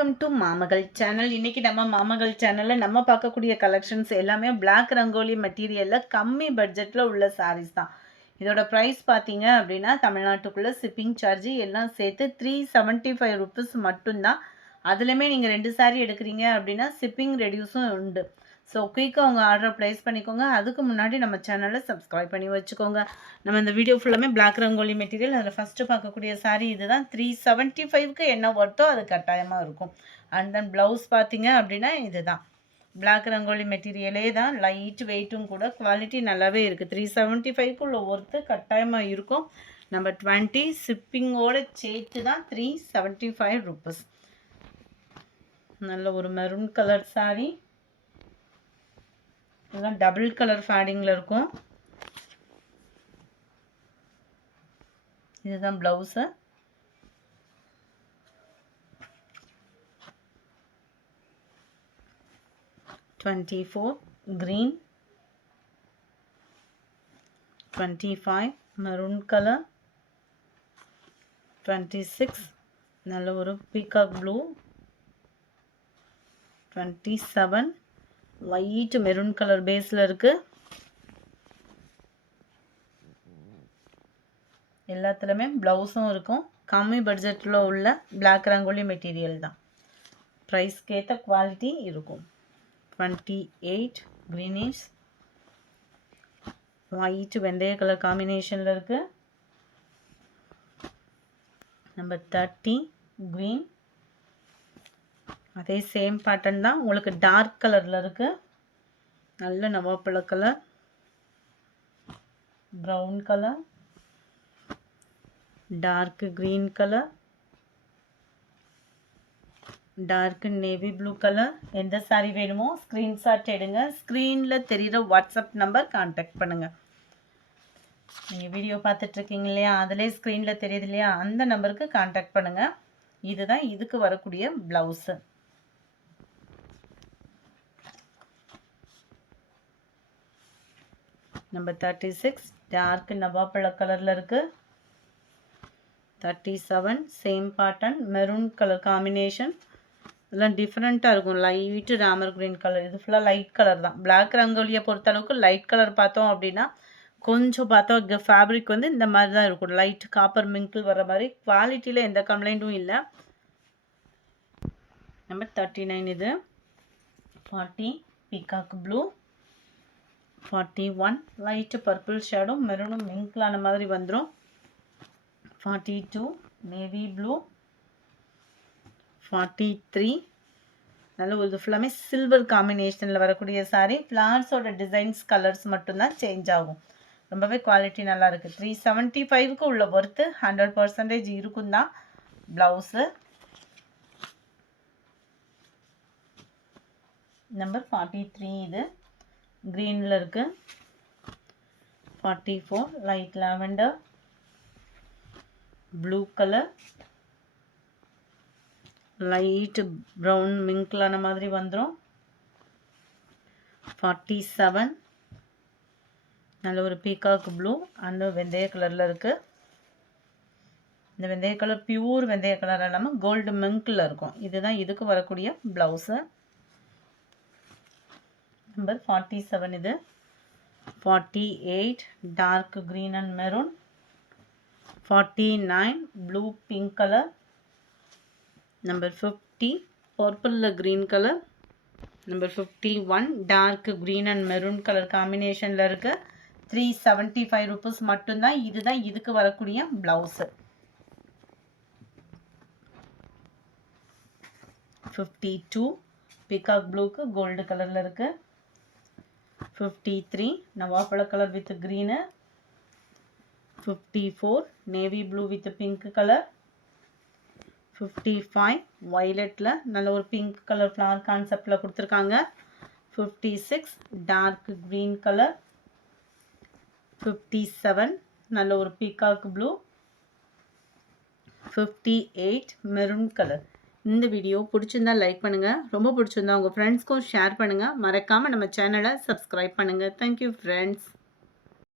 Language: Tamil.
Welcome to மாமகள் channel. இன்றைக்கி நம்ம மாமகள் சேனலில் நம்ம பார்க்கக்கூடிய கலெக்ஷன்ஸ் எல்லாமே பிளாக் ரங்கோலி மெட்டீரியலில் கம்மி பட்ஜெட்டில் உள்ள சாரீஸ் தான். இதோட ப்ரைஸ் பார்த்தீங்க அப்படின்னா தமிழ்நாட்டுக்குள்ளே ஷிப்பிங் சார்ஜ் எல்லாம் சேர்த்து 375 ருபீஸ் மட்டும்தான். அதுலேயுமே நீங்கள் 2 சாரீ எடுக்கிறீங்க அப்படின்னா ஷிப்பிங் ரெடியூஸும் உண்டு. ஸோ குயிக்காக உங்கள் ஆர்டரை ப்ளேஸ் பண்ணிக்கோங்க. அதுக்கு முன்னாடி நம்ம சேனலை சப்ஸ்கிரைப் பண்ணி வச்சுக்கோங்க. நம்ம இந்த வீடியோ ஃபுல்லாமே பிளாக் ரங்கோலி மெட்டீரியல். அதில் ஃபஸ்ட்டு பார்க்கக்கூடிய சாரீ இதுதான். 375க்கு என்ன ஒர்த்தோ அது கட்டாயமாக இருக்கும். அண்ட் தென் ப்ளவுஸ் பார்த்தீங்க அப்படின்னா இதுதான் பிளாக் ரங்கோலி மெட்டீரியலே தான். லைட் வெயிட்டும் கூட குவாலிட்டி நல்லாவே இருக்குது. 375க்கு உள்ள ஒர்த்து கட்டாயமாக இருக்கும். நம்பர் 20 ஷிப்பிங்கோடு சேர்த்து தான் 375 ருபீஸ். நல்ல ஒரு மெரூன் கலர் சாரீ. இதெல்லாம் டபுள் கலர் ஃபேடிங்கில் இருக்கும். இதுதான் ப்ளவுஸு. $24 green, 25 maroon color, 26 நல்ல ஒரு peacock blue, 27 light maroon colour பேஸில் இருக்குது. எல்லாத்துலேயுமே ப்ளவுஸும் இருக்கும். கம்மி பட்ஜெட்டில் உள்ள பிளாக் ரங்கோலி மெட்டீரியல் தான். ப்ரைஸ்க்கு ஏற்ற குவாலிட்டி இருக்கும். 28 க்ரீனிஷ் ஒயிட் வெந்தய கலர் காம்பினேஷனில் இருக்குது. Number 30 green. அதே சேம் பேட்டர்ன் தான். உங்களுக்கு டார்க் கலரில் இருக்குது. நல்ல நவாப்பழ colour, brown colour, dark green colour, dark navy blue colour. எந்த சாரீ வேணுமோ ஸ்க்ரீன்ஷாட் எடுங்க. ஸ்க்ரீனில் தெரிகிற வாட்ஸ்அப் நம்பர் கான்டாக்ட் பண்ணுங்கள். நீங்கள் வீடியோ பார்த்துட்ருக்கீங்க இல்லையா, அதிலே ஸ்க்ரீனில் தெரியுது இல்லையா, அந்த நம்பருக்கு கான்டாக்ட் பண்ணுங்கள். இதுதான் இதுக்கு வரக்கூடிய ப்ளவுஸு. நம்பர் 36 டார்க் நவாப்பழ கலரில் இருக்குது. 37 same pattern maroon colour combination. இதெல்லாம் டிஃப்ரெண்ட்டாக இருக்கும். Light Ramar green colour. இது ஃபுல்லாக லைட் கலர் தான். பிளாக் ரங்கோலியை பொறுத்தளவுக்கு லைட் கலர் பார்த்தோம் அப்படின்னா கொஞ்சம் பார்த்தோம் ஃபேப்ரிக் வந்து இந்த மாதிரி தான் இருக்கும். லைட் காப்பர் மிங்கிள் வர மாதிரி. குவாலிட்டியில் எந்த கம்ப்ளைண்ட்டும் இல்லை. நம்பர் 39 இது. 40 peacock blue, 41 light purple shadow மெரூனும் மிங்கிளான மாதிரி வந்துடும். 42 நேவி ப்ளூ, 43 நல்ல ஒரு ஃபுல்லாமே சில்வர் காம்பினேஷனில் வரக்கூடிய சாரீ. ஃப்ளார்ஸோட டிசைன்ஸ் கலர்ஸ் மட்டும்தான் சேஞ்ச் ஆகும். ரொம்பவே குவாலிட்டி நல்லா இருக்குது. 375க்கு உள்ள ஒர்த்து 100% இருக்கும் தான். ப்ளவுஸு நம்பர் 43 இது க்ரீனில் இருக்குது. 44 light lavender, blue colour, light brown மிங்கிளான மாதிரி வந்துடும். 47 நல்ல ஒரு பீகாக் ப்ளூ அண்ட் வெந்தய கலரில் இருக்குது. இந்த வெந்தய கலர் பியூர் வெந்தய கலர் இல்லாமல் கோல்டு மிங்கில் இருக்கும். இதுதான் இதுக்கு வரக்கூடிய ப்ளவுஸு. நம்பர் 47 இது. 48 dark green and maroon, 49 blue pink colour, number 50 பர்பிளில் green colour, number 51 dark green and maroon colour காம்பினேஷனில் இருக்குது. 375 ருபீஸ் மட்டும்தான். இதுதான் இதுக்கு வரக்கூடிய ப்ளவுஸு. 52 பீகாக் ப்ளூக்கு கோல்டு கலரில் இருக்குது. 53 நவாப்பழ colour with green, 54 navy blue with pink colour, 55 வயலட்டில் நல்ல ஒரு பிங்க் கலர் ஃப்ளவர் கான்செப்டில் கொடுத்துருக்காங்க. 56 டார்க் க்ரீன் கலர், 57 நல்ல ஒரு பீகாக் ப்ளூ, 58 மெரூன் கலர். இந்த வீடியோ பிடிச்சிருந்தா லைக் பண்ணுங்கள். ரொம்ப பிடிச்சிருந்தா உங்கள் ஃப்ரெண்ட்ஸ்க்கும் ஷேர் பண்ணுங்கள். மறக்காமல் நம்ம சேனலை சப்ஸ்கிரைப் பண்ணுங்கள். Thank you friends.